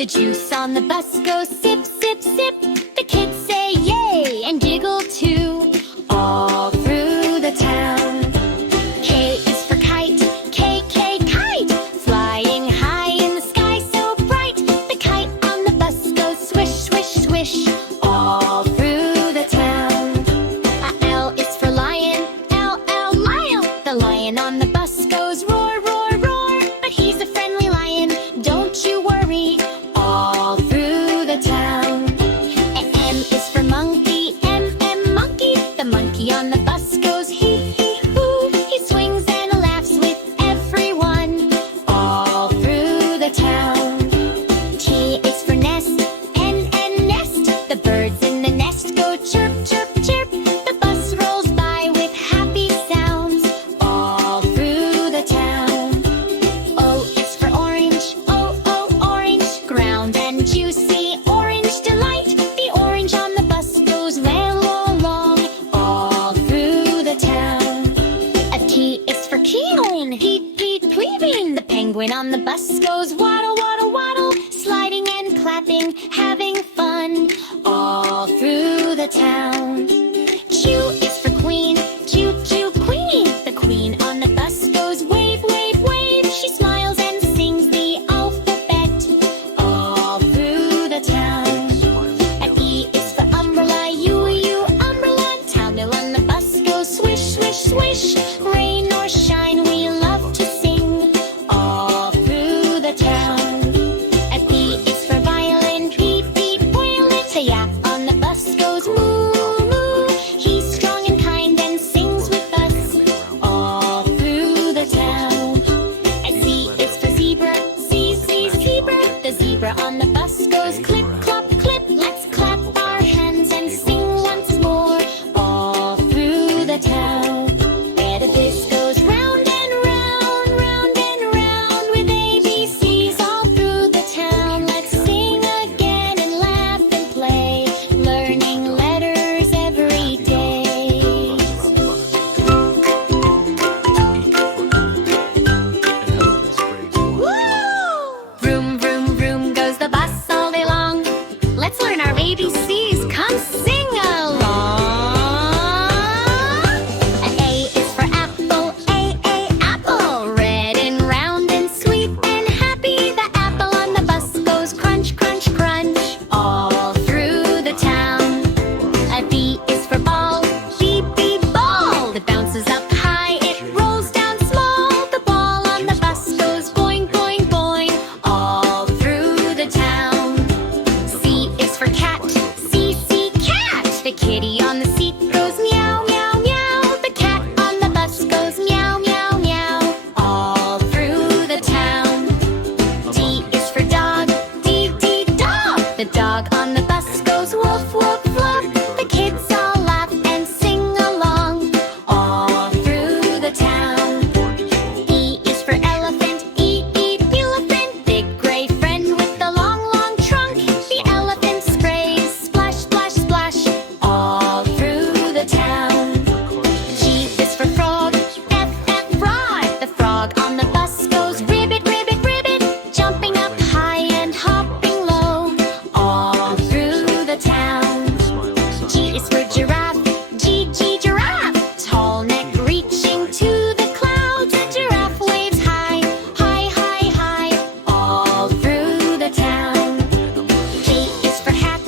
The juice on the bus goes sip, sip, sip. The kids say yay and giggle too, all through the town. K is for kite, K, K, kite, flying high in the sky so bright. The kite on the bus goes swish, swish, swish, all through the town. L is for lion, L, L, lion. The lion on the bus goes roar, roar, roar. But he's a friendly lion, don't you worry, all through the town. M is for monkey, M, M, monkey. The monkey on the bus goes hee, hee, hoo. He swings and laughs with everyone, all through the town. T is for nest, N, N, nest. The birds in the nest go chirp, chirp, chirp. The bus rolls by with happy sounds, all through the town. O is for orange, O, O, orange. Ground and juicy orange delight. The orange on the bus goes well along, all through the town. A T is for keeling, Pete, Pete, pleading. The penguin on the bus goes waddle, waddle, waddle. Sliding and clapping, having fun, all through the town. Q is for queen, Q, Q, queen. The queen on the bus goes wave, wave, wave. She smiles and sings the alphabet, all through the town. And E is for umbrella, U, U, umbrella. Town mill on the bus goes swish, swish, swish. Rain or shine, we love to sing, all through the town. And P is for violin, beep, beep, violin. The yak on the bus goes moo, moo. He's strong and kind and sings with us, all through the town. And Z is for zebra, Z, Z, zebra. The zebra on the bus goes clip, clop, clip. Let's clap our hands and sing once more, all through the town. Where this goes round and round, round and round, with ABCs all through the town. Let's sing again and laugh and play, learning letters every day. Woo! Vroom, vroom, vroom goes the bus all day long. Let's learn our ABCs. Come sing along. A is for apple, A, apple. Red and round and sweet and happy. The apple on the bus goes crunch, crunch, crunch, all through the town. A B is for ball, B, B, ball. It bounces up high, it rolls down small. The ball on the bus goes boing, boing, boing, all through the town. C is for cat, C, C, cat. The kitty on the seat goes meow, meow, meow. The cat on the bus goes meow, meow, meow, all through the town. D is for dog, D, D, dog. The dog on the bus goes woof, woof, woof. The kids all laugh and sing along, all through the town. E is for elephant, E, E, elephant. Big gray friend with the long, long trunk. The elephant sprays splash, splash, splash, all through the town. G is for frog, F, F, frog. The frog on the bus goes ribbit, ribbit, ribbit. Jumping up high and hopping low, all through the town. G is for giraffe, G, G, giraffe. Tall neck reaching to the clouds. A giraffe waves high, high, high, high, all through the town. K is for hat,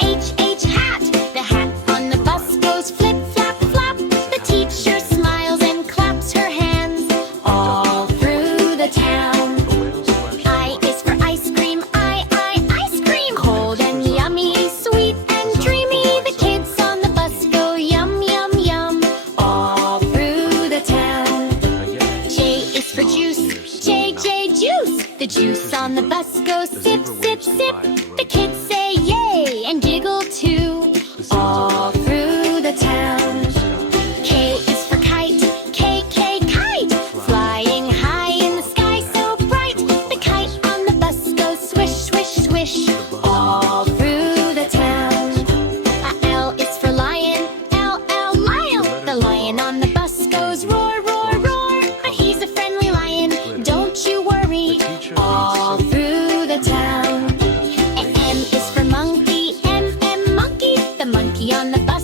H, H, hat. The hat on the bus goes flip, flap, flap. The teacher smiles and claps her hands, all through the town. I is for ice cream, I, ice cream. Cold and yummy, sweet and dreamy. The kids on the bus go yum, yum, yum, all through the town. J is for juice, J, J, juice. The juice on the bus goes sip, sip, sip. The kids say yay and giggle too, all through the town. K is for kite, K, K, kite, flying high in the sky so bright. The kite on the bus goes swish, swish, swish, all through the town. L is for lion, L, L, lion. The lion on the bus goes roar, roar, roar. But he's a friendly lion, don't you worry, all through the town. monkey on the bus.